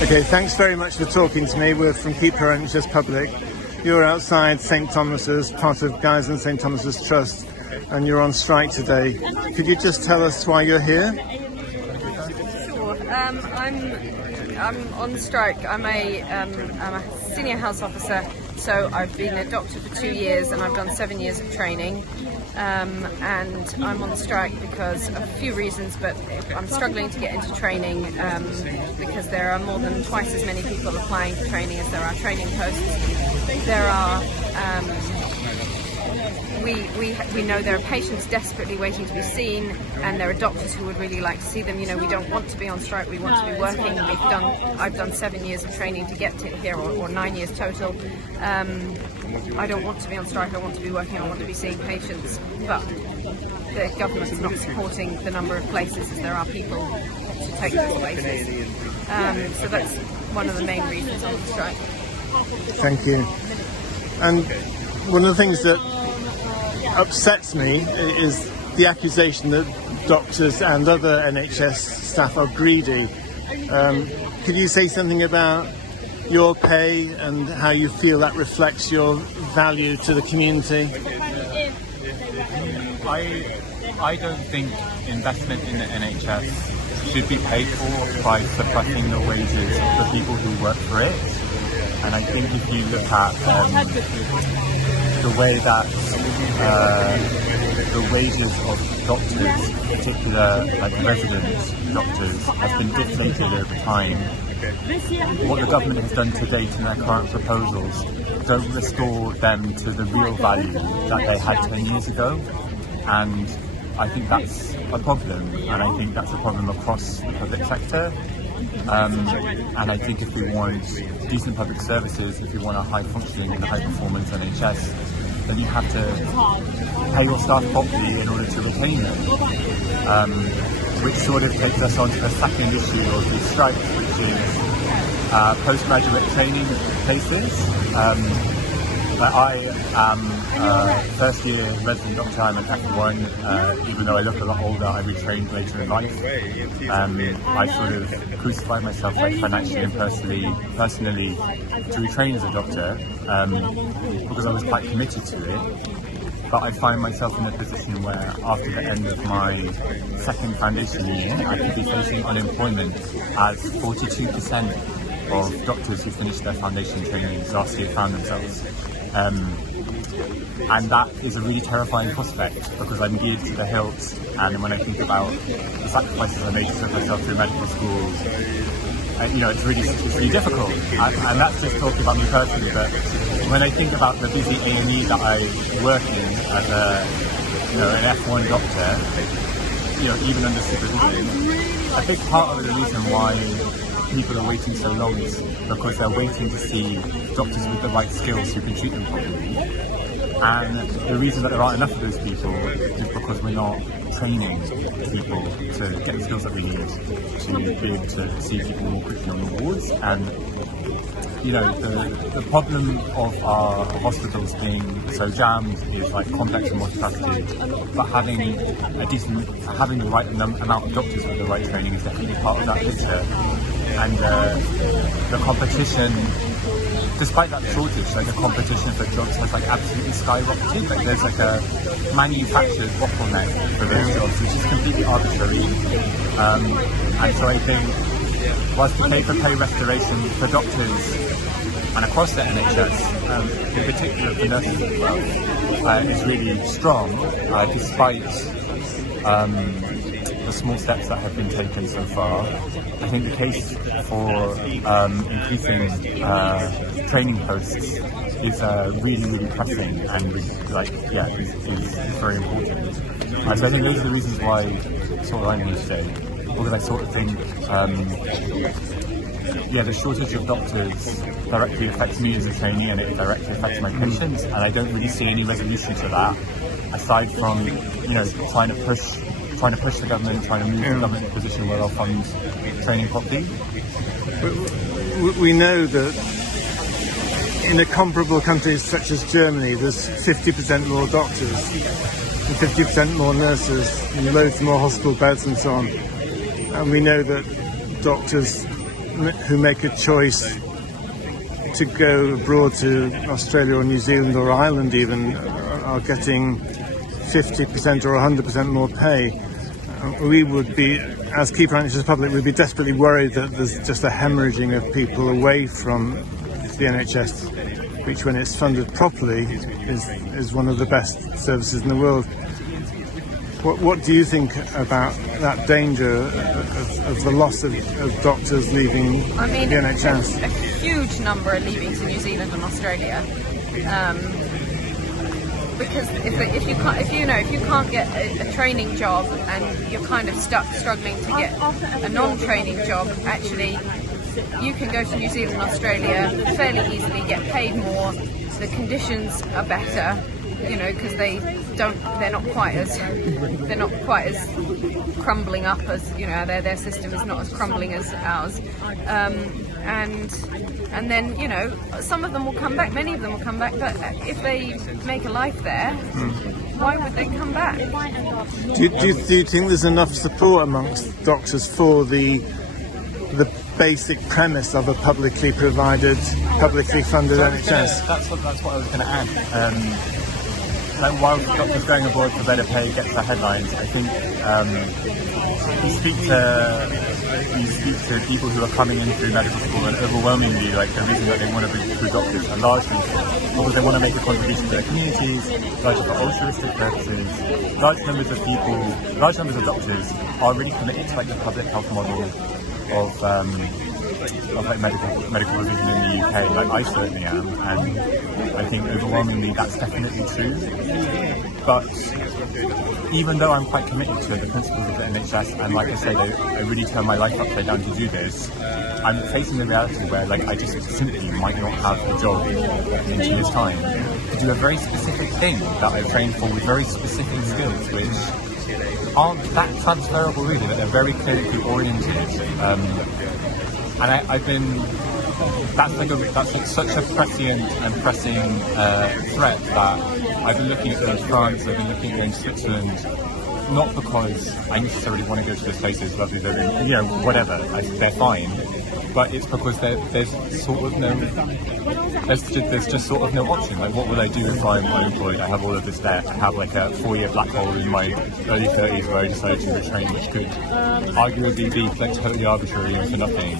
Okay, thanks very much for talking to me. We're from Keep Her NHS Public. You're outside St Thomas's, part of Guy's and St Thomas's Trust, and you're on strike today. Could you just tell us why you're here? Sure. I'm on strike. I'm a senior health officer, so I've been a doctor for 2 years and I've done 7 years of training. And I'm on strike because of a few reasons, but I'm struggling to get into training because there are more than twice as many people applying for training as there are training posts. There are we know there are patients desperately waiting to be seen, and there are doctors who would really like to see them. You know, we don't want to be on strike, we want to be working. I've done 7 years of training to get to here, or 9 years total. I don't want to be on strike, I want to be working, I want to be seeing patients, but the government's not supporting the number of places as there are people to take those places. So that's one of the main reasons I'm on strike. Thank you. And one of the things that upsets me is the accusation that doctors and other NHS staff are greedy. Could you say something about your pay and how you feel that reflects your value to the community? I don't think investment in the NHS should be paid for by suppressing the wages of the people who work for it. And I think if you look at the way that the wages of doctors, particular like resident doctors, has been deflated over time, what the government has done to date in their current proposals don't restore them to the real value that they had 10 years ago. And I think that's a problem, and I think that's a problem across the public sector. And I think if we want decent public services, if we want a high functioning and high performance NHS, then you have to pay your staff properly in order to retain them. Which sort of takes us on to the second issue of these strikes, which is postgraduate training places. I am a first year resident doctor. I'm an F1, even though I look a lot older, I retrained later in life. I sort of crucified myself like financially and personally to retrain as a doctor because I was quite committed to it. But I find myself in a position where after the end of my second foundation year, I could be facing unemployment as 42% of doctors who finished their foundation training last year found themselves. And that is a really terrifying prospect because I'm geared to the hilt, and when I think about the sacrifices I made to put myself through medical school, it's really difficult. And that's just talking about me personally, but when I think about the busy A&E that I work in as an F1 doctor, even under supervision, a big part of the reason why people are waiting so long is because they're waiting to see doctors with the right skills who can treat them properly. And the reason that there aren't enough of those people is because we're not training people to get the skills that we need to be able to see people more quickly on the wards. And the problem of our hospitals being so jammed is like complex and multifaceted, but having the right amount of doctors with the right training is definitely part of that picture. And the competition, despite that shortage, the competition for jobs has absolutely skyrocketed. There's a manufactured bottleneck for those jobs, which is completely arbitrary. And so I think, whilst the pay-for-pay restoration for doctors and across the NHS, in particular for nurses as well, is really strong, despite the small steps that have been taken so far. I think the case for increasing training posts is really, really pressing and is very important. So I think those are the reasons why I'm here today, because I sort of think the shortage of doctors directly affects me as a trainee, and it directly affects my patients, and I don't really see any resolution to that aside from trying to push the government, trying to move the government to a position where they'll fund training properly. We know that in comparable countries such as Germany, there's 50% more doctors and 50% more nurses and loads more hospital beds and so on. And we know that doctors who make a choice to go abroad to Australia or New Zealand or Ireland even are getting 50% or 100% more pay. We would be, as key financial public, we'd be desperately worried that there's just a hemorrhaging of people away from the NHS, which when it's funded properly is one of the best services in the world. What do you think about that danger of the loss of doctors leaving the NHS? A huge number are leaving to New Zealand and Australia, because if you can't get a training job and you're kind of struggling to get a non-training job, actually you can go to New Zealand and Australia fairly easily, get paid more, the conditions are better, because they're not quite as crumbling up as their system is not as crumbling as ours, and then some of them will come back, many of them will come back, but if they make a life there, why would they come back? Do you think there's enough support amongst doctors for the basic premise of a publicly provided, publicly funded NHS? That's what I was going to add. While doctors going abroad for better pay gets the headlines, I think you speak to people who are coming in through medical school, and overwhelmingly, the reason that they want to be doctors are largely because they want to make a contribution to their communities, largely for altruistic purposes. Large numbers of doctors are really committed to the public health model of medical provision in the UK. I certainly am, and I think overwhelmingly that's definitely true. But even though I'm quite committed to the principles of the NHS, and like I said, I really turn my life upside down to do this, I'm facing the reality where I just simply might not have a job in 2 years' time to do a very specific thing that I've trained for with very specific skills, which aren't that transferable really, but they're very clinically oriented. And I've been, that's such a prescient and pressing threat that I've been looking at going to France, I've been looking at going to Switzerland, not because I necessarily want to go to those places, lovely, they're, whatever, they're fine, but it's because there's just sort of no option. What will I do if I'm unemployed? I have all of this debt. I have a 4-year black hole in my early 30s where I decided to retrain, which could arguably be totally arbitrary and for nothing.